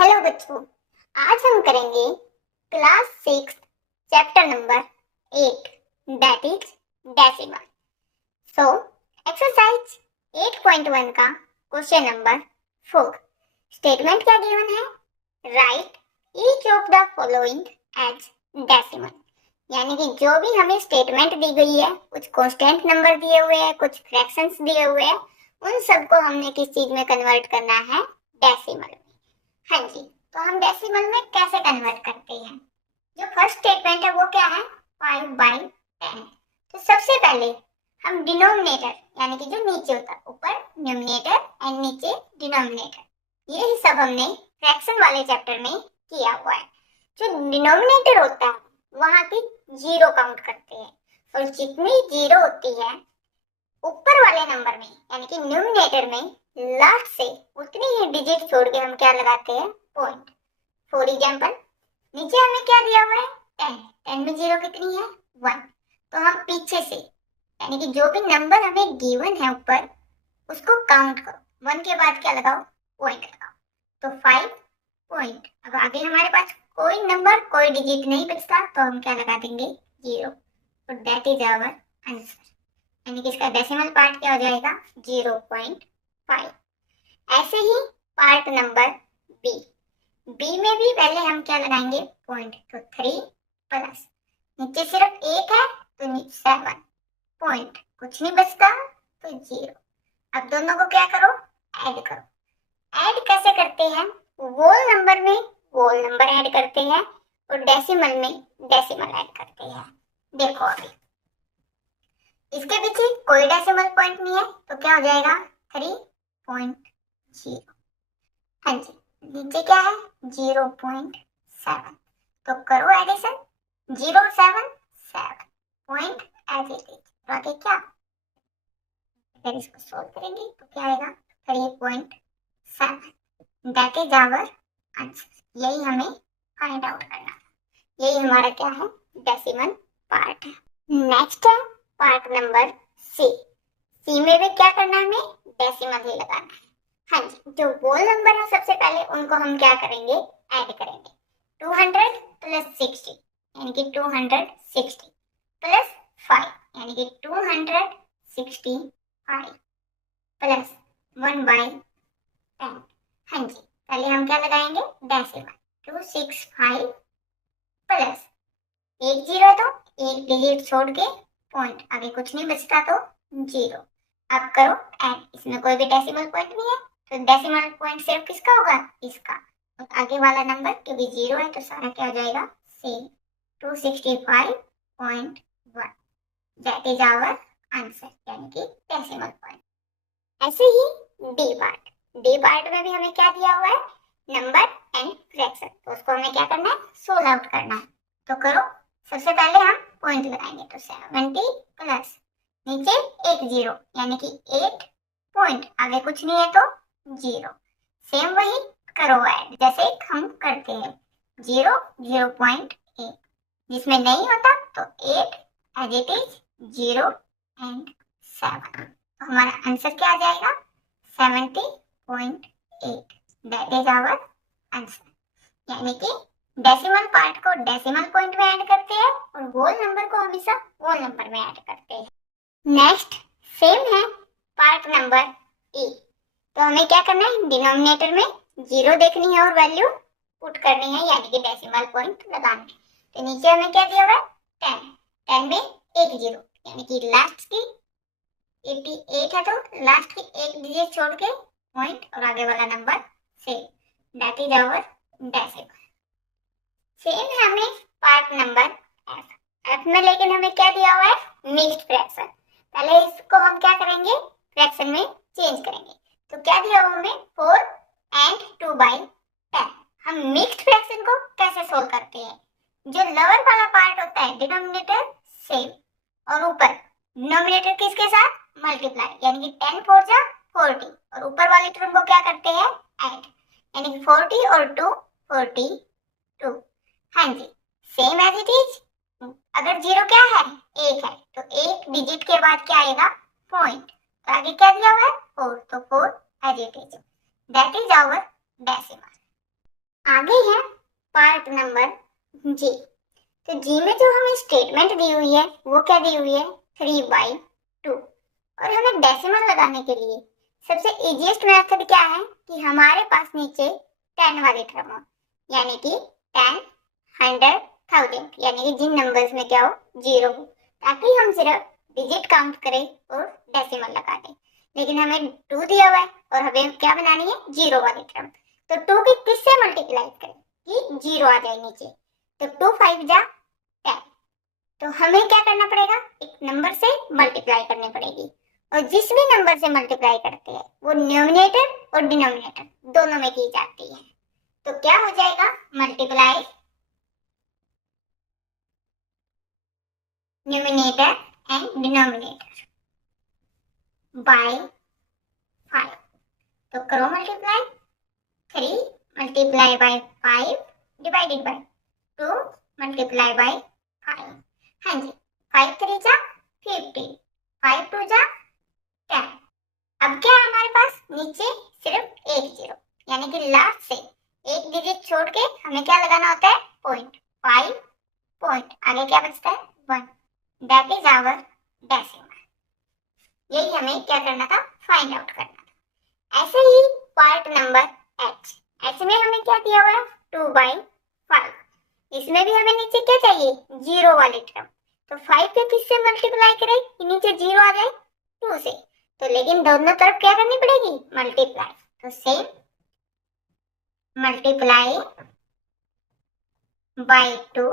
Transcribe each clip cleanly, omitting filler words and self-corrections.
Hello बच्चों, आज हम करेंगे class 6 chapter number 8 that is decimal. So exercise 8.1 का क्वेश्चन नंबर 4 स्टेटमेंट क्या गिवन है? Write each of the following as decimal. यानी कि जो भी हमें स्टेटमेंट दी गई है, कुछ कांस्टेंट नंबर दिए हुए हैं, कुछ फ्रैक्शंस दिए हुए हैं, उन सबको हमने किस चीज में कन्वर्ट करना है? डेसिमल में। हाँ जी, तो हम डेसिमल में कैसे कन्वर्ट करते हैं? जो फर्स्ट स्टेटमेंट है वो क्या है? 5/10। तो सबसे पहले हम डिनोमिनेटर यानी कि जो नीचे होता है, ऊपर न्यूमरेटर एंड नीचे डिनोमिनेटर, ये ही सब हमने फ्रैक्शन वाले चैप्टर में किया हुआ है। जो डिनोमिनेटर होता है वहां की जीरो काउंट करते हैं, और जितनी जीरो होती है ऊपर वाले नंबर में यानी कि न्यूमरेटर में लास्ट से उतनी ही डिजिट छोड़ के हम क्या लगाते हैं? पॉइंट। फॉर एग्जांपल नीचे हमें क्या दिया हुआ है? 10। 10 में जीरो कितनी है? 1। तो हम पीछे से यानी कि जो भी नंबर हमें गिवन है ऊपर उसको काउंट करो, 1 के बाद क्या लगाओ? पॉइंट लगाओ। तो 5 पॉइंट। अब आगे हमारे पास कोई नंबर कोई डिजिट नहीं बचता तो हम क्या लगा देंगे? 0। तो दैट इज आवर आंसर, यानी कि इसका डेसिमल पार्ट क्या हो जाएगा? 0.5। ऐसे ही पार्ट नंबर बी। बी में भी पहले हम क्या लगाएंगे? पॉइंट। तो 3 प्लस नीचे सिर्फ 1 है तो 7 पॉइंट, कुछ नहीं बचता तो 0। अब दोनों को क्या करो? ऐड करो। ऐड कैसे करते हैं? वोल नंबर में वोल नंबर ऐड करते हैं और डेसिमल में डेसिमल ऐड करते हैं। देखो अभी इसके पीछे कोई डेसिमल पॉइंट नहीं है तो क्या हो जाएगा? 3.0। हाँ जी, नीचे क्या है? 0.7। तो करो addition, 0 7 7 point as it is. तो आगे क्या? अगर इसको सोल्व करेंगे तो क्या आएगा? 3.7। That is our answer. यही हमें फाइंड आउट करना है, यही हमारा क्या है? डेसिमल पार्ट है। नेक्स्ट है पार्ट नंबर सी। सी में भी क्या करना है? हमें डेसिमल ही लगाना है। हाँ जी, जो वोल नंबर है सबसे पहले उनको हम क्या करेंगे? ऐड करेंगे। 200 प्लस 60 यानी कि 260 प्लस 5 यानी कि 265 प्लस 1/10। हाँ जी, पहले हम क्या लगाएंगे? डेसिमल। 265 प्लस एक जीरो है तो एक डिजिट छोड़ के पॉइंट, आगे कुछ नहीं बचता तो 0। अब करो ऐड, इसमें कोई भी डेसिमल पॉइंट नहीं है तो डेसिमल पॉइंट सिर्फ किसका होगा? इसका। और आगे वाला नंबर क्योंकि 0 है तो सारा क्या हो जाएगा? Same. 265.1 that is our answer, यानी कि डेसिमल पॉइंट। ऐसे ही डी पार्ट। डी पार्ट में भी हमें क्या दिया हुआ है? Number and fraction. तो उसको हमें क्या करना है? सोल्व आउट करना है। तो करो, सबसे पहले हम पॉइंट लगाएंगे। तो 70 प्लस नीचे एक 0 यानी कि 8 पॉइंट, आगे कुछ नहीं है तो 0। सेम वही करो ऐड जैसे हम करते हैं। 0 0.8, जिसमें नहीं होता तो 8 एज इट इज 0 एंड 7। तो हमारा आंसर क्या आ जाएगा? 70.8 दैट इज आवर आंसर। यानी कि डेसिमल पार्ट को डेसिमल पॉइंट में ऐड करते हैं और वोल नंबर को हमेशा वोल नंबर में ऐड करते हैं। नेक्स्ट सेम है पार्ट नंबर ई। तो हमें क्या करना है? डिनोमिनेटर में 0 देखनी है और वैल्यू पुट करनी है, यानी कि डेसिमल पॉइंट लगाना है। तो नीचे हमें क्या दिया हुआ है? 10। 10 में एक 0 यानी कि लास्ट की 88 है तो लास्ट की एक डिजिट छोड़ के पॉइंट और आगे वाला number same, that is our decimal. Same है हमें पार्ट नंबर एफ। एफ में लेकिन हमें क्या दिया हुआ है? Mixed fraction. पहले इसको हम क्या करेंगे? फ्रैक्शन में चेंज करेंगे। तो क्या दिया हुआ हमें? 4 एंड 2/10। हम मिक्स्ड फ्रैक्शन को कैसे सोल्व करते हैं? जो लोअर वाला पार्ट होता है डिनोमिनेटर सेम, और ऊपर डिनोमिनेटर किसके साथ? मल्टीप्लाई, यानी कि 10 4 जा 40, और ऊपर वाले टर्म को क्या करते हैं? ऐड, यानी कि 40 और 2 42। हाँ जी, सेम एज इट इज। अगर 0 क्या है? 1 है तो एक डिजिट के बाद क्या आएगा? पॉइंट। तो आगे क्या दिया हुआ है? 4, तो 4 as it is. That is our decimal. आगे है पार्ट नंबर जी। तो जी में जो हमें स्टेटमेंट दी हुई है वो क्या दी हुई है, 3/2। और हमें डेसिमल लगाने के लिए सबसे इजीएस्ट मेथड क्या है कि हमारे पास नीचे 10 वाले टर्म हो, यानी कि 10, 100, 1000, यानी कि जिन नंबर्स में क्या हो, जीरो हो, ताकि हम सिर्फ डिजिट काउंट करें और डेसिमल लगा दें। लेकिन हमें 2 दिया हुआ है और हमें क्या बनानी है, जीरो वाली टर्म। तो 2 की किससे मल्टीप्लाई करें कि जीरो आ जाए नीचे। तो 2 5 जा 10। तो हमें क्या करना पड़ेगा, एक नंबर से मल्टीप्लाई करनी पड़ेगी। और जिस भी नंबर से मल्टीप्लाई करते हैं वो न्यूमिनेटर और डिनोमिनेटर दोनों में की जाती है। तो क्या हो जाएगा, multiply numerator and denominator by 5। तो करो multiply, 3 multiply by 5 divided by 2 multiply by 5। हाँ जी, 5 3 जा 15, 5 2 जा 10। अब क्या है हमारे पास, नीचे सिर्फ एक जीरो, यानी कि लास्ट से एक डिजिट छोड़ के हमें क्या लगाना होता है, पॉइंट। 5 पॉइंट आगे क्या बचता है, 1। That is our decimal. यही हमें क्या करना था, फाइंड आउट करना था। ऐसे ही पार्ट नंबर एच, एच में हमें क्या दिया हुआ है, 2/5। इसमें भी हमें नीचे क्या चाहिए, जीरो वाली टर्म। तो 5 पे किससे मल्टीप्लाई करें कि नीचे जीरो आ जाए, 2 से। तो लेकिन दोनों तरफ क्या करनी पड़ेगी, मल्टीप्लाई। तो same multiply by 2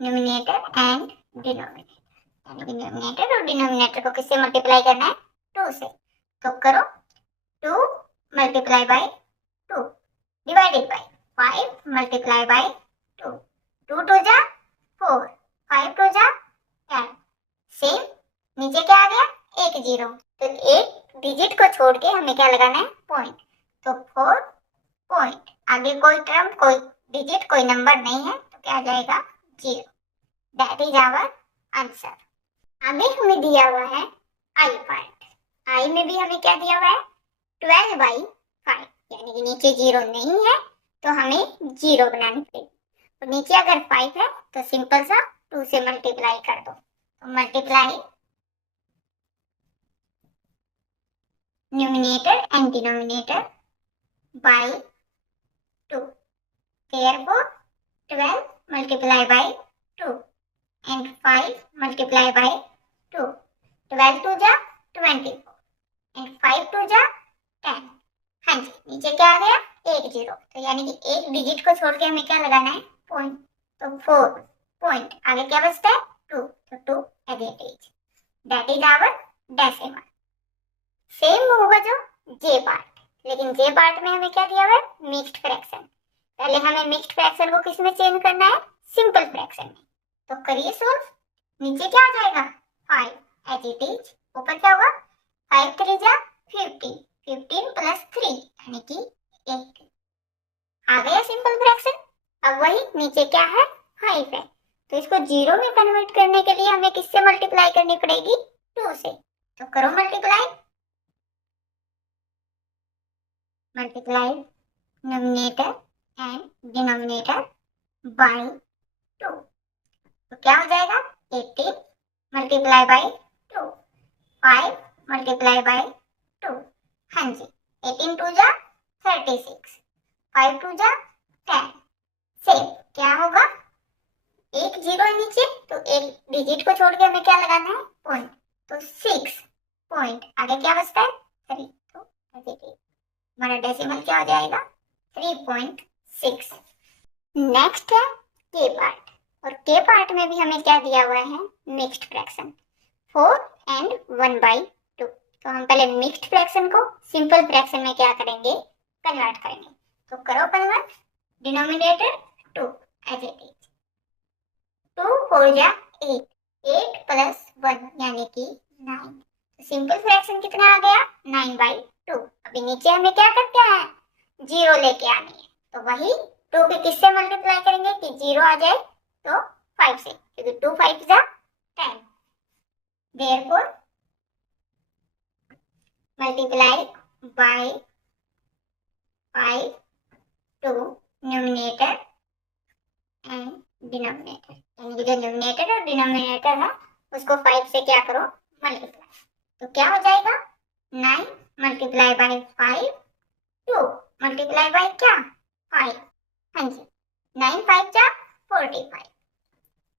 numerator and denominator, यानी कि न्यूमिनेटर और डिनोमिनेटर को किससे मल्टीप्लाई करना है, 2 से। तो करो 2 multiply by 2 divided by 5 multiply by 2। 2 2 जा 4, 5 2 जा 10। सेम नीचे क्या आ गया, एक जीरो। तो एक डिजिट को छोड़ के हमें क्या लगाना है, पॉइंट। तो 4 पॉइंट आगे कोई टर्म कोई डिजिट कोई नंबर नहीं है, तो क्या आ जाएगा, zero. That is our answer. आगे हमें दिया हुआ है आई पार्ट। आई में भी हमें क्या दिया हुआ है, 12/5, यानी कि नीचे जीरो नहीं है तो हमें जीरो बनानी पड़ेगी। तो नीचे अगर 5 है तो सिंपल सा 2 से मल्टीप्लाई कर दो। तो multiply numerator and denominator by 2। Therefore 12 multiply by 2 and 5 multiply by 2. 12 2 जा 24 and 5 2 जा 10। हाँ जी, नीचे क्या आ गया, एक जीरो। तो यानी कि एक डिजिट को छोड़ के हमें क्या लगाना है, पॉइंट। तो 4 पॉइंट आगे क्या बचता है, 2। तो 2 as it is, that is our decimal. Same होगा जो जे पार्ट, लेकिन जे पार्ट में हमें क्या दिया हुआ है, मिक्स्ड फ्रैक्शन। पहले हमें मिक्स्ड फ्रैक्शन को किस में चेंज करना है, सिंपल फ्रैक्शन में। तो करिए सोल्व। नीचे क्या आ जाएगा, 5 एज इट इज, ऊपर क्या होगा, 5 3 जा 15, 15 प्लस 3 यानी कि 8 आ गया सिंपल फ्रैक्शन। अब वही नीचे क्या है, 5 है। तो इसको जीरो में कन्वर्ट करने के लिए हमें किससे मल्टीप्लाई करनी पड़ेगी, 2 से। तो करो multiply, multiply numerator and denominator by 2। तो क्या हो जाएगा, 18 मल्टीप्लाई बाय 2, 5 मल्टीप्लाई बाय 2। हाँ जी, 18 2 जा 36, 5 2 जा 10। सेम क्या होगा, एक जीरो है नीचे तो एक डिजिट को छोड़ के हमें क्या लगाना है, पॉइंट। तो 6 पॉइंट आगे क्या बचता है, 3। तो हमारा डेसिमल क्या हो जाएगा, 3.6। नेक्स्ट है के पार्ट, और के पार्ट में भी हमें क्या दिया हुआ है, मिक्स्ड फ्रैक्शन 4 and 1/2। तो हम पहले मिक्स्ड फ्रैक्शन को सिंपल फ्रैक्शन में क्या करेंगे, कन्वर्ट करेंगे। तो करो convert, denominator 2 as it is, 2 4 जा 8, 8 प्लस 1 यानी कि 9। तो सिंपल फ्रैक्शन कितना आ गया, 9/2। अभी नीचे हमें क्या करते हैं, जीरो लेके आनी है। तो वही 2 के किससे मल्टीप्लाई करेंगे कि जीरो आ जाए, तो 5 से, क्योंकि 2 5 जा 10। Therefore multiply by 5 to numerator and denominator, यानी कि जो न्यूमिनेटर और डिनोमिनेटर है उसको 5 से क्या करो, मल्टीप्लाई। तो क्या हो जाएगा, 9 मल्टीप्लाई बाय 5, 2 मल्टीप्लाई बाय क्या, 5। हाँ जी, 9 5 जा 45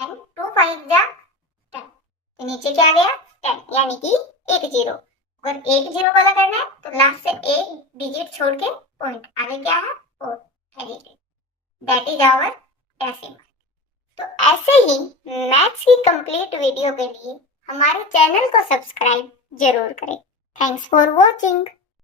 एंड 2 5 जा 10। तो नीचे क्या आ गया, 10, यानी कि एक जीरो। अगर एक जीरो वाला करना है तो लास्ट से एक डिजिट छोड़ के पॉइंट, आगे क्या है 4 added, that is our decimal. तो ऐसे ही मैथ्स की कंप्लीट वीडियो के लिए हमारे चैनल को सब्सक्राइब जरूर करें। Thanks for watching.